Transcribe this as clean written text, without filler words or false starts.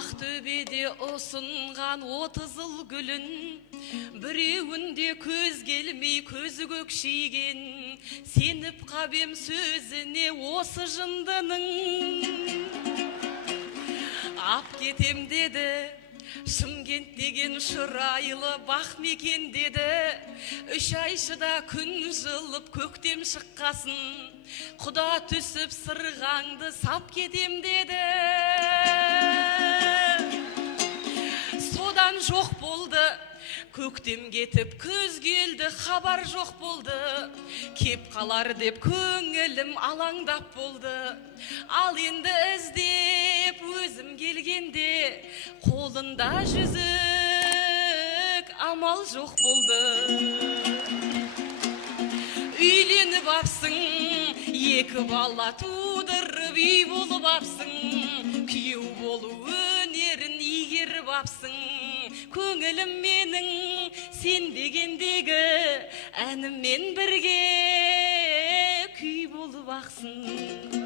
Ақтөбеде ұсынған 30 гүлін, біреуінде көз келмей көзі көкшиген, сеніп қабем сөзіне осы жындының. Ап кетем деді, Шымкент деген шырайлы бақ мекен деді. 3 ай шыда күн жылып көктем шыққасын, құда түсіп сырғаңды сап кетем деді. Содан жоқ болды, көктем кетіп көз келді, хабар жоқ болды. Кеп қалар деп көңілім алаңдап болды. Ал енді іздеп өзім келгенде, қолында жүзік амал жоқ болды. Үйленіп апсың, 2 бала тудырып үй болып апсың, күйеу болу өнерін игеріп апсың. Көңілім менің сен дегендегі әніммен бірге күй болып ақсың.